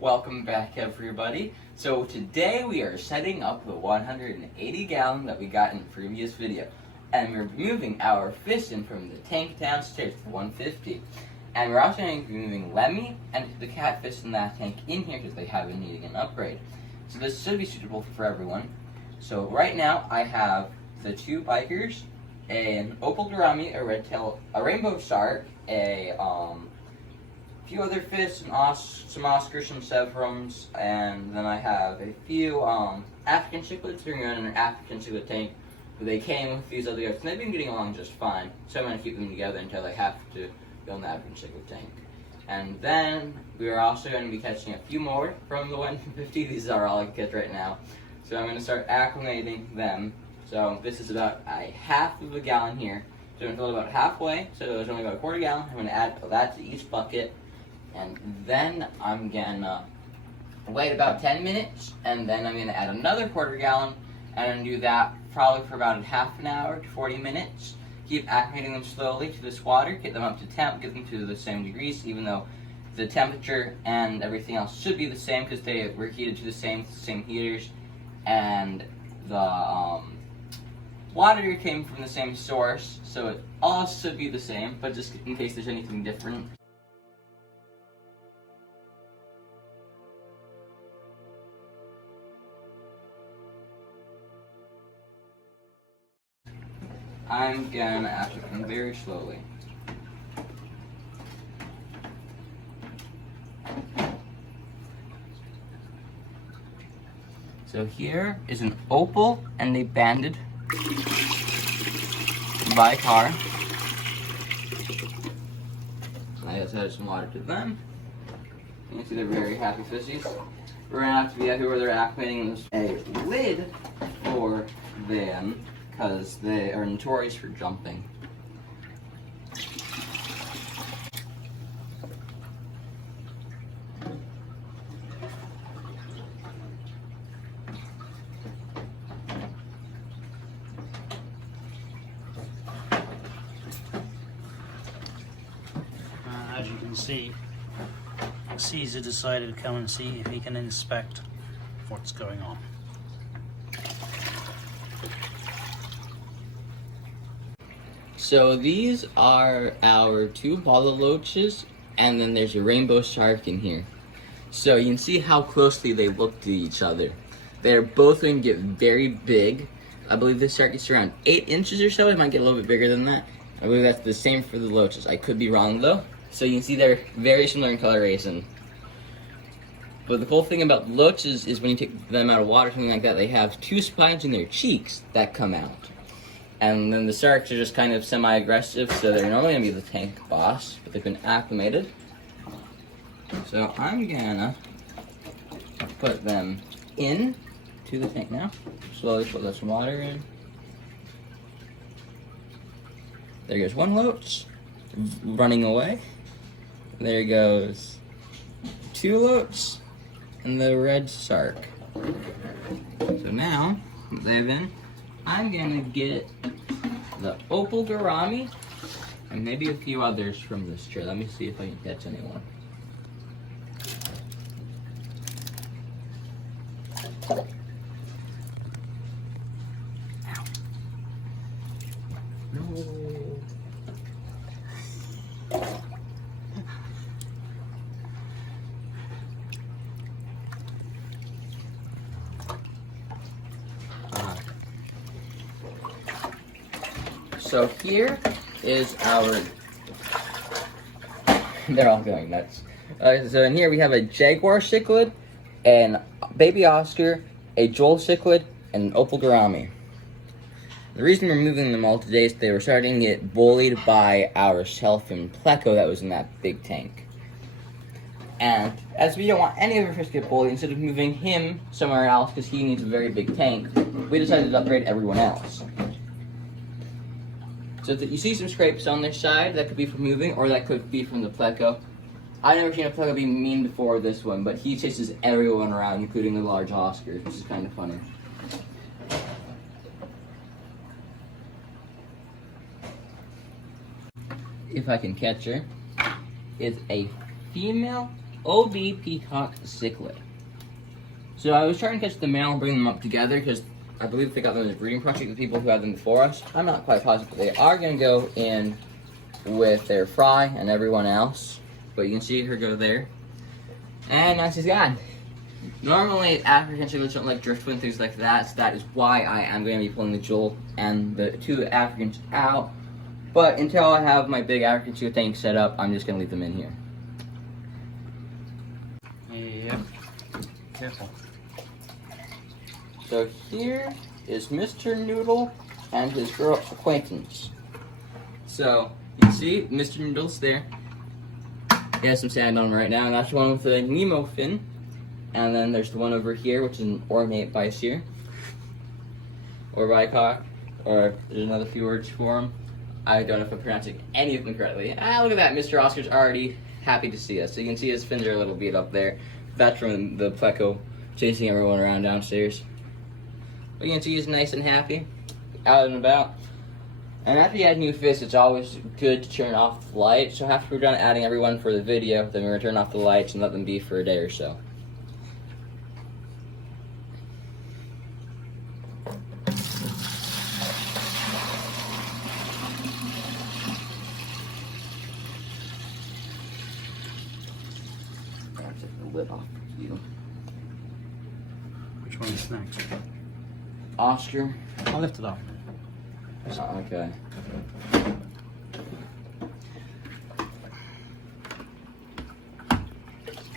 Welcome back, everybody. So today we are setting up the 180 gallon that we got in the previous video. And we're moving our fission from the tank downstairs to the 150. And we're also going to be moving Lemmy and the catfish in that tank in here because they have been needing an upgrade. So this should be suitable for everyone. So right now I have the two bikers, an opal gourami, a rainbow shark, a few other fish, some Oscars, some Severums, and then I have a few African cichlids running around in an African cichlid tank. But they came with these other guys, and they've been getting along just fine. So I'm going to keep them together until they have to go in the African cichlid tank. And then we are also going to be catching a few more from the 150. These are all I can catch right now. So I'm going to start acclimating them. So this is about a half of a gallon here. So I'm going to fill it about halfway. So there's only about a quarter gallon. I'm going to add that to each bucket. And then I'm gonna wait about 10 minutes, and then I'm gonna add another quarter gallon, and I'm gonna do that probably for about half an hour to 40 minutes. Keep acclimating them slowly to this water, get them up to temp, get them to the same degrees, even though the temperature and everything else should be the same because they were heated to the same heaters, and the water came from the same source, so it all should be the same, but just in case there's anything different. I'm gonna add them very slowly. So here is an opal and a banded bicar. I just added some water to them. You can see they're very happy fishies. We're gonna have to be happy where they're acclimating a lid for them, because they are notorious for jumping. As you can see, Caesar decided to come and see if he can inspect what's going on. So these are our two bottle loaches, and then there's a rainbow shark in here. So you can see how closely they look to each other. They're both going to get very big. I believe this shark is around 8 inches or so. It might get a little bit bigger than that. I believe that's the same for the loaches. I could be wrong though. So you can see they're very similar in coloration. But the cool thing about loaches is when you take them out of water or something like that, they have two spines in their cheeks that come out. And then the sharks are just kind of semi-aggressive, so they're normally going to be the tank boss, but they've been acclimated. So I'm gonna put them in to the tank now. Slowly put some water in. There goes one loach, running away. There goes two loach, and the red shark. So now, they've been, I'm gonna get the opal gourami and maybe a few others from this tray. Let me see if I can catch anyone. No. So here is our, they're all going nuts. So in here we have a jaguar cichlid, and baby Oscar, a Joel cichlid, and an opal gourami. The reason we're moving them all today is they were starting to get bullied by our shellfin pleco that was in that big tank. And as we don't want any of our fish to get bullied, instead of moving him somewhere else because he needs a very big tank, we decided to upgrade everyone else. So that you see some scrapes on their side, that could be from moving, or that could be from the pleco. I've never seen a pleco be mean before this one, but he chases everyone around, including the large Oscars, which is kind of funny. If I can catch her, is a female OB Peacock Cichlid. So I was trying to catch the male and bring them up together because I believe they got them as a breeding project with people who had them before us. I'm not quite positive, but they are going to go in with their fry and everyone else. But you can see her go there. And now she's gone. Normally, African cichlids don't like driftwood and things like that, so that is why I am going to be pulling the Joel and the 2 Africans out. But until I have my big African two tank set up, I'm just going to leave them in here. Yep. Careful. So here is Mr. Noodle and his girl acquaintance. So, you see, Mr. Noodle's there. He has some sand on him right now, and that's the one with the Nemo fin. And then there's the one over here, which is an ornate biseer. Or bicock. Or there's another few words for him. I don't know if I'm pronouncing any of them correctly. Ah, look at that. Mr. Oscar's already happy to see us. So you can see his fins are a little beat up there. That's from the pleco chasing everyone around downstairs. But you can see he's nice and happy. Out and about. And after you add new fish, it's always good to turn off the light. So after we're done adding everyone for the video, then we're going to turn off the lights and let them be for a day or so. I'll take the lid off for you. Which one is next? Oscar. I'll lift it up. Okay.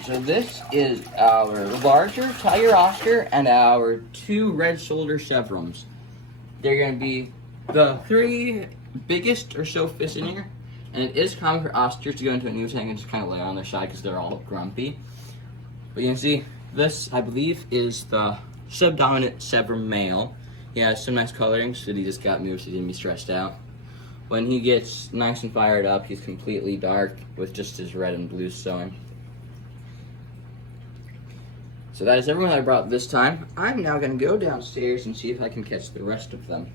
So this is our larger Tiger Oscar and our 2 red shoulder chevrons. They're going to be the 3 biggest or so fish in here. And it is common for Oscars to go into a new tank and just kind of lay on their side because they're all grumpy. But you can see this, I believe, is the subdominant chevron male. He has some nice colorings that he just got moved so he didn't be stressed out. When he gets nice and fired up, he's completely dark with just his red and blue showing. So that is everyone that I brought this time. I'm now going to go downstairs and see if I can catch the rest of them.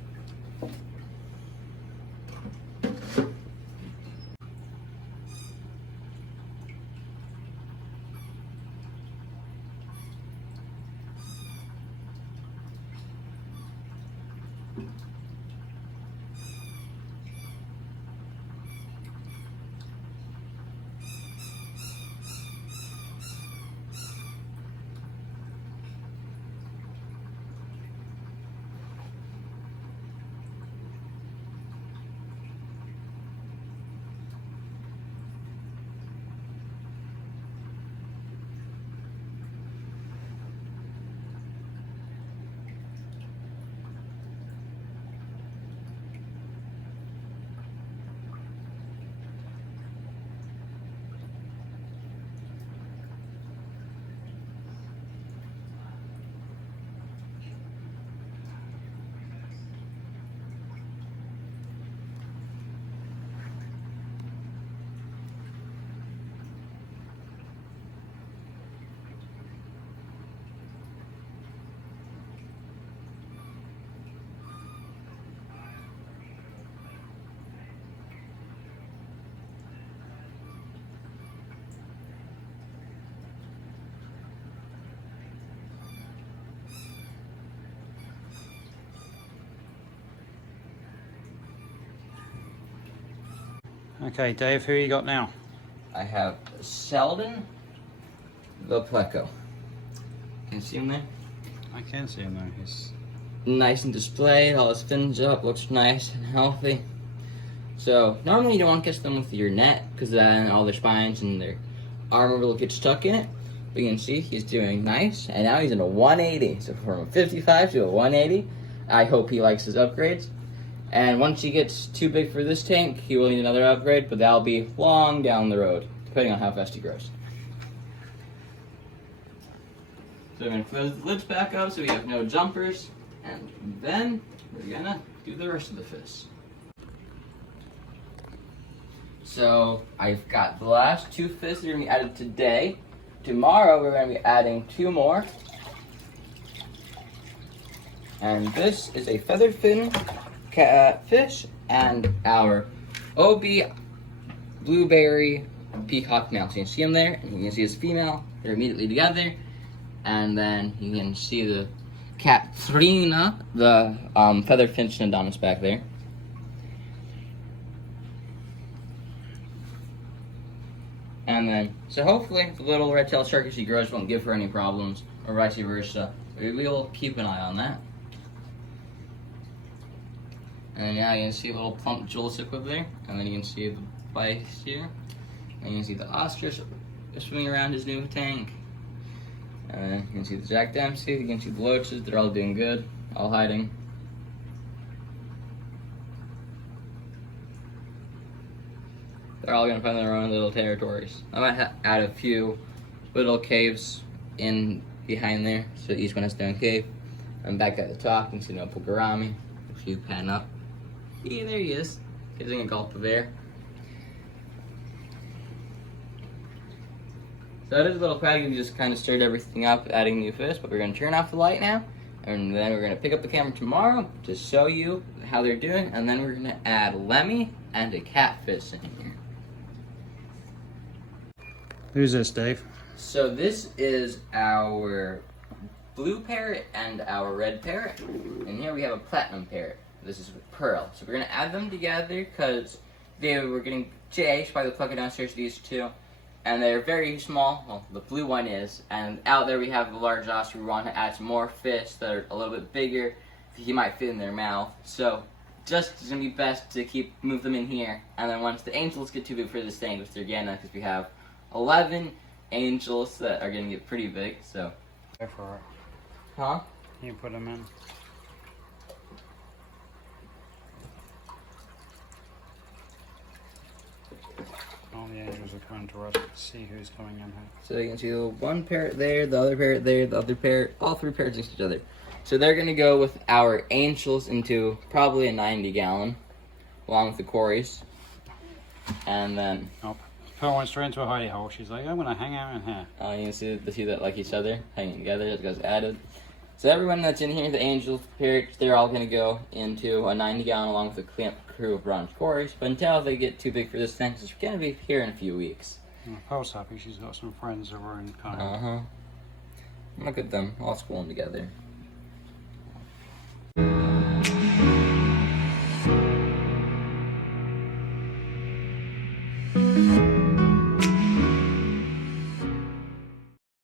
Okay, Dave, who you got now? I have Sheldon the pleco. Can you see him there? I can see him there. He's Nice and displayed, all his fins up, looks nice and healthy. So normally you don't want to catch them with your net because then all their spines and their armor will get stuck in it. But you can see he's doing nice, and now he's in a 180. So from a 55 to a 180. I hope he likes his upgrades. And once he gets too big for this tank, he will need another upgrade, but that'll be long down the road, depending on how fast he grows. So I'm going to close the lids back up so we have no jumpers, and then we're going to do the rest of the fish. So I've got the last 2 fish that are going to be added today. Tomorrow we're going to be adding 2 more. And this is a feathered fin catfish and our OB blueberry peacock male. So you can see him there, and you can see his female. They're immediately together. And then you can see the Katrina, the feathered finch and Adonis back there. And then, so hopefully the little red-tailed shark as she grows won't give her any problems, or vice versa. We'll keep an eye on that. And then now you can see a little plump Juliciquid there, and then you can see the Bice here. And you can see the ostrich swimming around his new tank. And you can see the Jack Dempsey, you can see the loaches, they're all doing good, all hiding. They're all gonna find their own little territories. I might add a few little caves in behind there, so each one has their own cave. And back at the top, you can see Nopal Gourami. If you pan up, yeah, there he is, getting a gulp of air. So that is a little quiet. We just kind of stirred everything up, adding new fish, but we're gonna turn off the light now, and then we're gonna pick up the camera tomorrow to show you how they're doing, and then we're gonna add Lemmy and a catfish in here. Who's this, Dave? So this is our blue parrot and our red parrot, and here we have a platinum parrot. This is with Pearl. So we're gonna add them together because they were getting chased by the plucker downstairs, these two. And they're very small, well, the blue one is, and out there we have the large ostrich. We want to add some more fish that are a little bit bigger, he might fit in their mouth. So, just it's going to be best to move them in here, and then once the angels get too big for this thing, which they're getting, because we have 11 angels that are going to get pretty big, so. For it. Huh? You put them in. All the angels are coming to us to see who's coming in here. So you can see the one parrot there, the other parrot there, the other parrot, all three parrots next to each other. So they're going to go with our angels into probably a 90-gallon, along with the Corys. And then... Nope. Pearl went straight into a hidey hole. She's like, I'm going to hang out in here. You can see that like each other, hanging together, it goes added. So everyone that's in here, the angels, the parrots, they're all going to go into a 90-gallon along with the crew of bronze Corys. But until they get too big for this thing, because we're going to be here in a few weeks. Pearl's happy. She's got some friends that were in kind of... Look at them, all schooling together.